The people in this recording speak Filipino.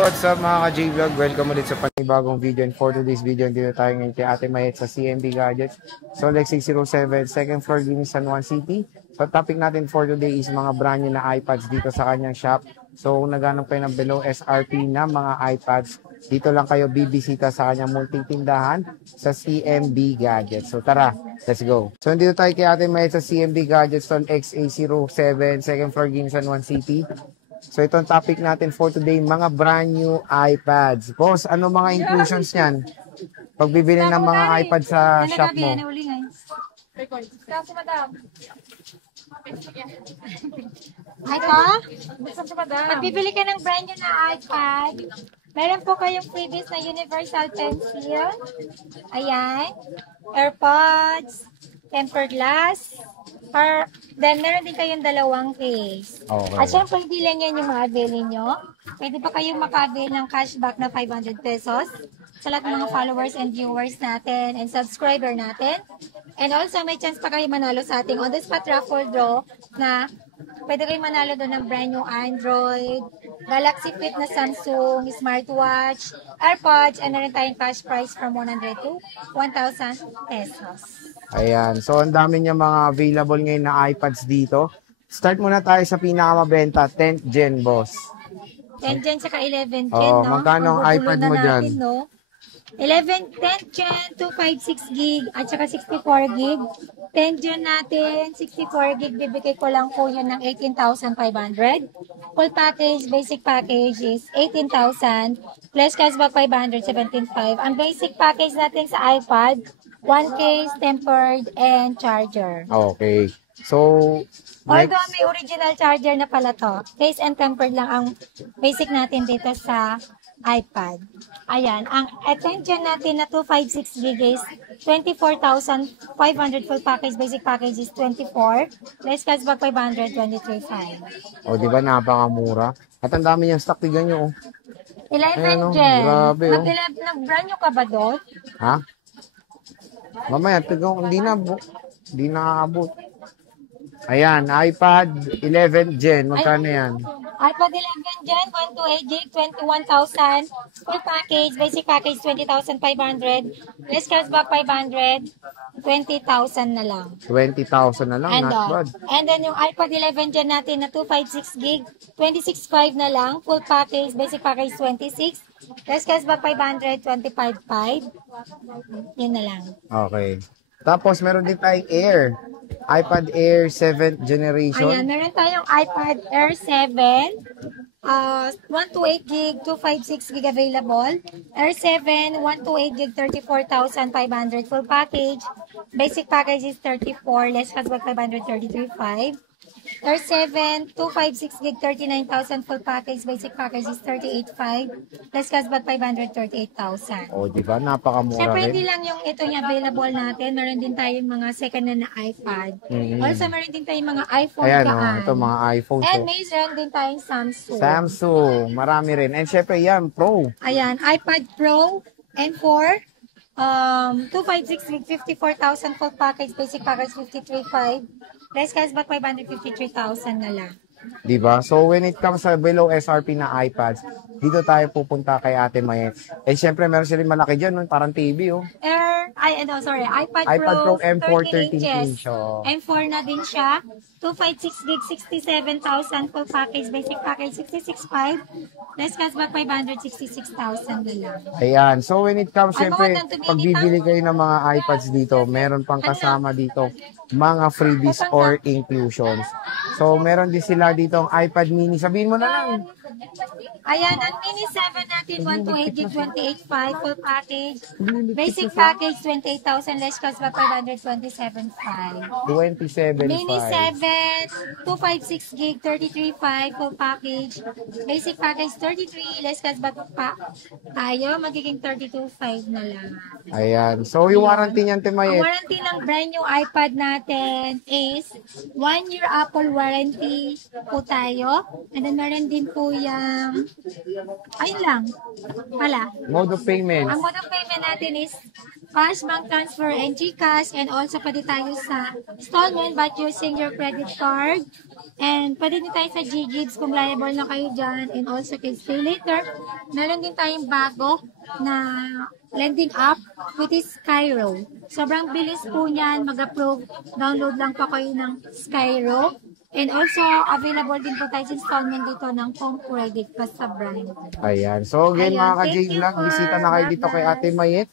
what's up mga ka-J-Vlog? Welcome ulit sa panibagong video. And for today's video, dito tayo ngayon kay Ate Mayet sa CMB Gadgets. So, Lex 607, second floor, Guinness, San Juan City. So, topic natin for today is mga brand new na iPads dito sa kanyang shop. So, kung naghanap kayo ng below SRP na mga iPads, dito lang kayo bibisita sa kanyang multitindahan sa CMB Gadgets. So, tara, let's go. So, dito tayo kay Ate Mayet sa CMB Gadgets on XA07, second floor, Guinness, San Juan City. So, itong topic natin for today, mga brand new iPads. Boss, ano mga inclusions niyan? Pagbibili ng mga iPad sa shop mo. Ito, magbibili ka ng brand new na iPad. Meron po kayong freebies na universal pencil. Ayan. AirPods, tempered glass. Then, meron din kayong dalawang case. Okay. At syempre, hindi lang yan yung ma-avail nyo. Pwede pa kayong maka-avail ng cashback na 500 pesos sa lahat ng mga followers and viewers natin and subscriber natin. And also, may chance pa kayo manalo sa ating on-the-spot raffle draw na pwede kayo manalo doon ng brand new Android, Galaxy Fit na Samsung, smartwatch, AirPods, and meron tayong cash prize from 100 to 1,000 pesos. Ayan. So, ang dami niya mga available ngayon na iPads dito. Start muna tayo sa pinakamabenta, 10th Gen, boss. 10th Gen saka 11th Gen, Oh, no? magkano ang iPad mo dyan? No? 10th Gen, 256 gig at saka 64 gig. 10th Gen natin, 64 gig, bibigay ko lang po yun ng 18,500. Full package, basic package is 18,000 plus cashback 517.5. Ang basic package natin sa iPad, 1 case, tempered, and charger. Okay. So, Although may original charger na pala to, case and tempered lang ang basic natin dito sa iPad. Ayan, ang attention natin na 256 gig is 24,500 full package, basic package is 24, less cashback 523.5. o, di ba napakamura? At ang dami niyang stock, tignan nyo. 11 Gen. Grabe, oh. Nag-brand new ka ba doon? Ha? Mamaya, tignan, hindi nakakabot. Ayan, iPad 11 Gen, magkano yan? iPad 11 Gen, 128 gig, 21,000. Full package, basic package, 20,500. Less cashback, 500. 20,000 na lang. 20,000 na lang, not bad. And then yung iPad 11 Gen natin na 256 gig, 26,500 na lang. Full package, basic package, 26. Less cashback, 500. 25,500. Yun na lang. Okay. Tapos, meron din tayong Air. iPad Air 7th generation. Ayan, meron tayong iPad Air 7. 128 gig, 256 gig available. Air 7, 128 gig, 34,500 full package. Basic package is 34, less cashback 533.5. Air 7, 256 gig, 39,000 full package. Basic package is 38,500. Less cashback 538,000. O, di ba? Napakamura Siyempre, hindi rin. lang yung ito yung available natin. Meron din tayong mga second na iPad. Also, meron din tayong mga iPhone Ayan, kaan. ito mga iPhone. And meron din tayong Samsung. Samsung, marami rin. And syempre, yan, Pro. Ayan, iPad Pro M4. 256 gig, 54,000 full package. Basic package, 53,500. Less cashback, 553,000 na lang. Di ba? So, when it comes sa below SRP na iPads, dito tayo pupunta kay Ate Mayet. Eh, syempre, meron sila malaki dyan, no? Parang TV, oh. iPad Pro M4 13 inches. inch. Oh. M4 na din siya. 256 gig, 67,000 full package. Basic package, 66,500. Less cashback, 566,000 na lang. Ayan. So, when it comes, Ano, syempre, nandun, pag bibili kayo ng mga iPads dito, meron pang kasama dito mga freebies or inclusions. So, meron din sila dito ang iPad mini. Sabihin mo na lang. Ayan, ang mini 7 natin, 128 gig, 28,500 full package. Basic package, 28,000. Less cashback, 527,500. 27.5. Mini 7, 256 gig, 33,500 full package. Basic package 33, less cashback pa tayo, magiging 32,500 na lang. Ayan. So, yung warranty niyan, Ang Mayet. warranty ng brand new iPad natin is 1 year Apple warranty po tayo. And then meron din po yung, ayun lang, wala. Mode of payment. Ang mode of payment natin is cash, bank transfer, and GCash. And also pwede tayo sa installment but using your credit card. And pwede din tayo sa GGives kung liable na kayo dyan. And also can pay later. Meron din tayong bago na lending app which is Skyro. Sobrang bilis po niyan mag-approve. Download lang po kayo ng Skyro. And also, available din po tayo sa installment dito ng home credit pa sa brand. Ayan. So again Ayan, mga thank you ka-J-Vlog, po. bisita na kayo dito kay Ate Mayet.